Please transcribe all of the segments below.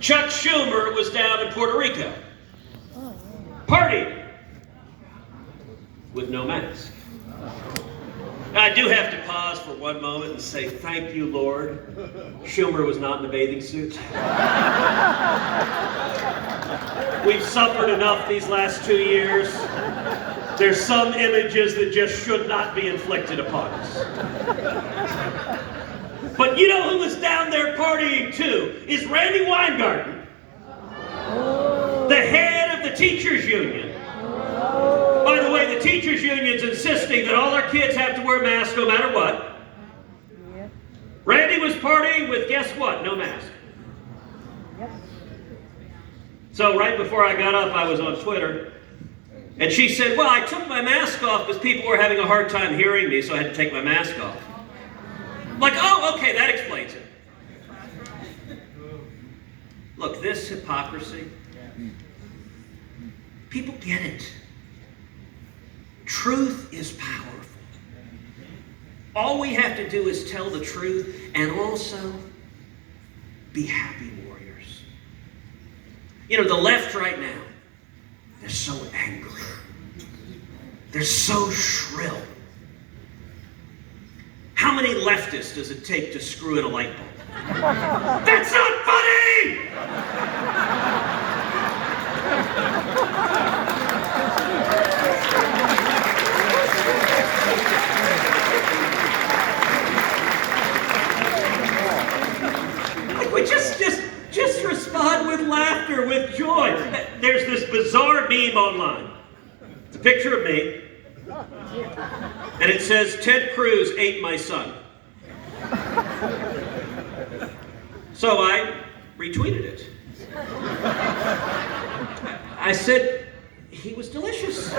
Chuck Schumer was down in Puerto Rico, partying with no mask. I do have to pause for one moment and say, thank you, Lord. Schumer was not in a bathing suit. We've suffered enough these last 2 years. There's some images that just should not be inflicted upon us. But you know who was down there partying too? Is Randi Weingarten, the head of the teachers union. By the way, the teachers union's insisting that all our kids have to wear masks no matter what. Yeah. Randi was partying with, guess what? No mask. Yep. So right before I got up, I was on Twitter, and she said, well, I took my mask off because people were having a hard time hearing me, so I had to take my mask off. I'm like, oh, okay, that explains it. Look, this hypocrisy, people get it. Truth is powerful. All we have to do is tell the truth and also be happy warriors. You know, the left right now, they're so angry. They're so shrill. How many leftists does it take to screw in a light bulb? That's not funny! Just respond with laughter, with joy. There's this bizarre meme online. It's a picture of me, and it says, Ted Cruz ate my son. So I retweeted it. I said, he was delicious.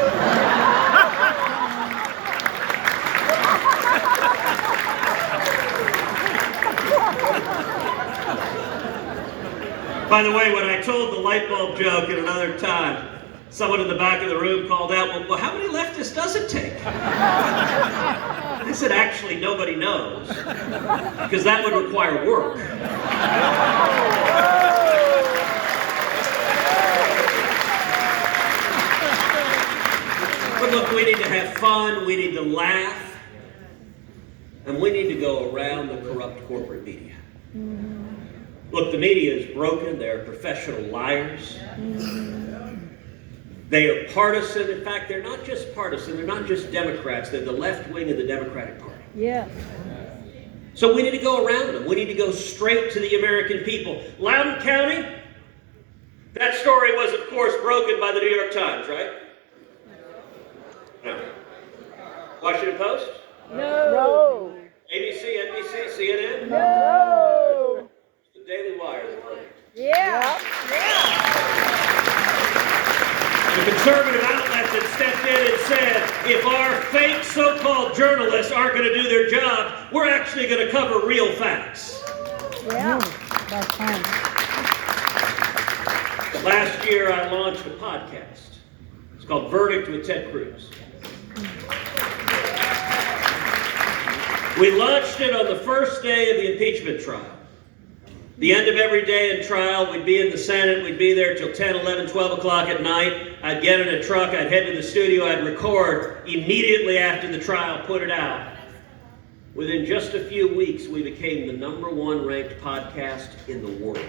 By the way, when I told the light bulb joke at another time, someone in the back of the room called out, well, how many leftists does it take? I said, actually, nobody knows, because that would require work. But look, we need to have fun, we need to laugh, and we need to go around the corrupt corporate media. Look, the media is broken. They're professional liars. They are partisan. In fact, they're not just partisan. They're not just Democrats. They're the left wing of the Democratic Party. Yeah. So we need to go around them. We need to go straight to the American people. Loudoun County, that story was, of course, broken by the New York Times, right? No. Washington Post? No. ABC, NBC, CNN? No. Daily Wire. Yeah. The conservative outlet that stepped in and said, if our fake so-called journalists aren't going to do their job, we're actually going to cover real facts. Yeah. That's fine. Last year, I launched a podcast. It's called Verdict with Ted Cruz. We launched it on the first day of the impeachment trial. The end of every day in trial, we'd be in the Senate, we'd be there till 10, 11, 12 o'clock at night. I'd get in a truck, I'd head to the studio, I'd record immediately after the trial, put it out. Within just a few weeks, we became the #1 ranked podcast in the world.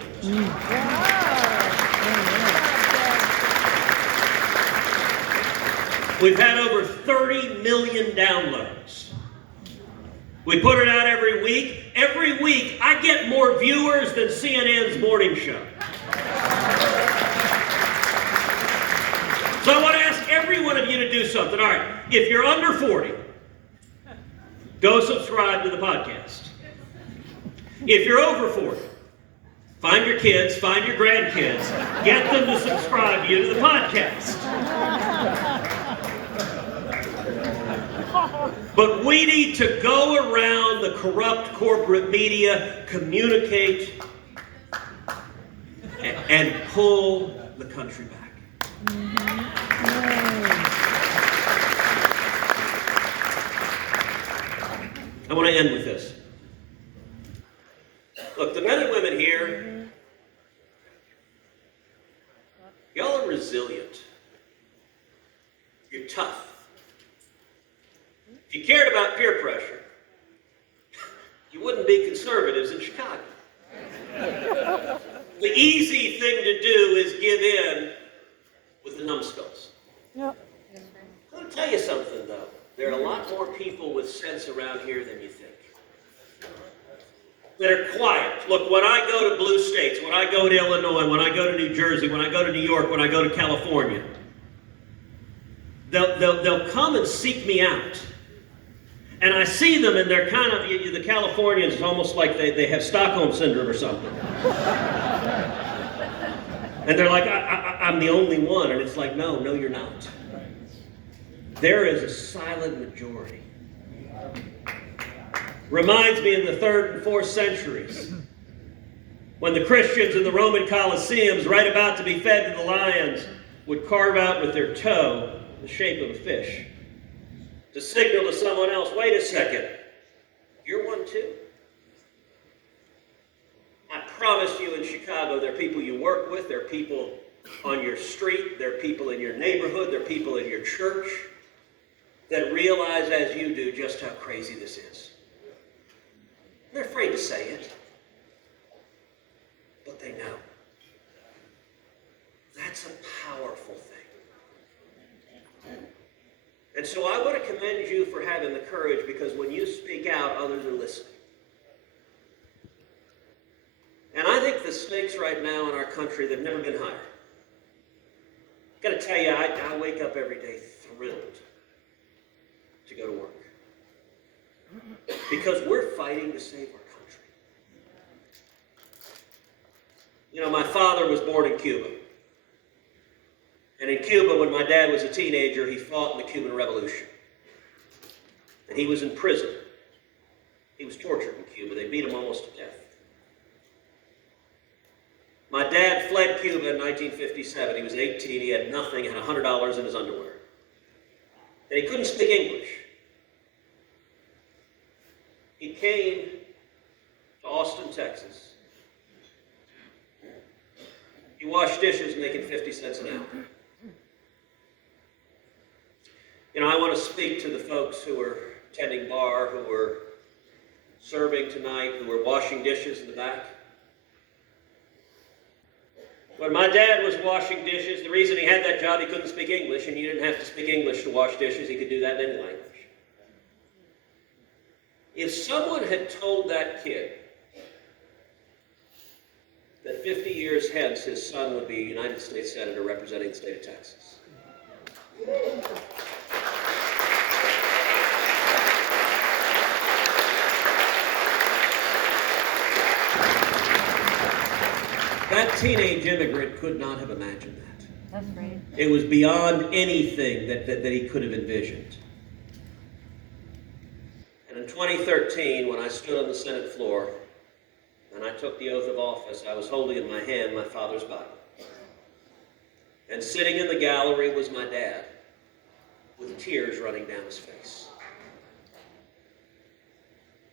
We've had over 30 million downloads. We put it out every week. Every week, I get more viewers than CNN's morning show. So I want to ask every one of you to do something. All right, if you're under 40, go subscribe to the podcast. If you're over 40, find your kids, find your grandkids, get them to subscribe to the podcast. But we need to go around the corrupt corporate media, communicate, and pull the country back. I want to end with this. Look, the men and women here Y'all are resilient. You're tough. If you cared about peer pressure, you wouldn't be conservatives in Chicago. The easy thing to do is give in with the numbskulls. Yep. Let me tell you something, though. There are a lot more people with sense around here than you think. That are quiet. Look, when I go to blue states, when I go to Illinois, when I go to New Jersey, when I go to New York, when I go to California, they'll come and seek me out. And I see them, and they're kind of, the Californians, it's almost like they have Stockholm Syndrome or something. And they're like, I'm the only one. And it's like, no, you're not. There is a silent majority. Reminds me in the 3rd and 4th centuries, when the Christians in the Roman Colosseums, right about to be fed to the lions, would carve out with their toe the shape of a fish, to signal to someone else, wait a second, you're one too. I promise you in Chicago, there are people you work with, there are people on your street, there are people in your neighborhood, there are people in your church that realize as you do just how crazy this is. They're afraid to say it, but they know. That's a powerful thing. And so I want to commend you for having the courage, because when you speak out, others are listening. And I think the stakes right now in our country, they've never been higher. I've got to tell you, I wake up every day thrilled to go to work. Because we're fighting to save our country. You know, my father was born in Cuba. And in Cuba, when my dad was a teenager, he fought in the Cuban Revolution. And he was in prison. He was tortured in Cuba. They beat him almost to death. My dad fled Cuba in 1957. He was 18. He had nothing, had $100 in his underwear. And he couldn't speak English. He came to Austin, Texas. He washed dishes making 50 cents an hour. You know, I want to speak to the folks who are tending bar, who are serving tonight, who are washing dishes in the back. When my dad was washing dishes, the reason he had that job, he couldn't speak English, and you didn't have to speak English to wash dishes. He could do that in any language. If someone had told that kid that 50 years hence his son would be a United States Senator representing the state of Texas. That teenage immigrant could not have imagined that. That's right. It was beyond anything that he could have envisioned. And in 2013, when I stood on the Senate floor and I took the oath of office, I was holding in my hand my father's Bible. And sitting in the gallery was my dad, with tears running down his face.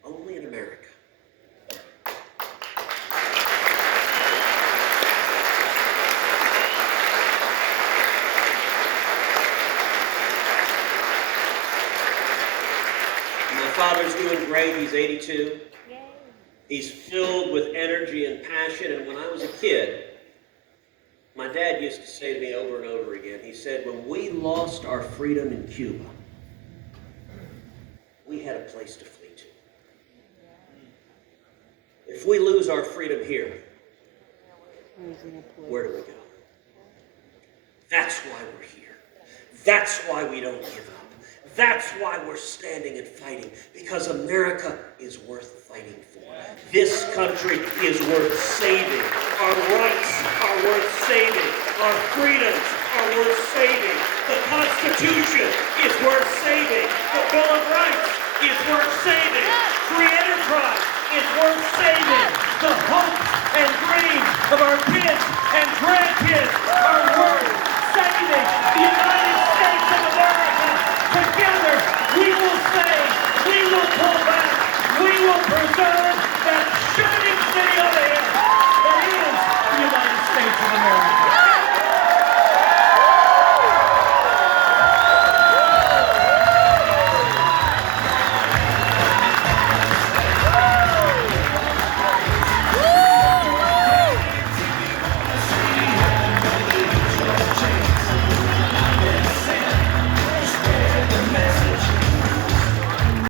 Only in America. My father's doing great. He's 82. Yay. He's filled with energy and passion. And when I was a kid, my dad used to say to me over and over again, he said, when we lost our freedom in Cuba, we had a place to flee to. If we lose our freedom here, where do we go? That's why we're here. That's why we don't give up. That's why we're standing and fighting, because America is worth fighting for. This country is worth saving. Our rights are worth saving. Our freedoms are worth saving. The Constitution is worth saving. The Bill of Rights is worth saving. Free enterprise is worth saving. The hopes and dreams of our kids and grandkids are worth saving. The United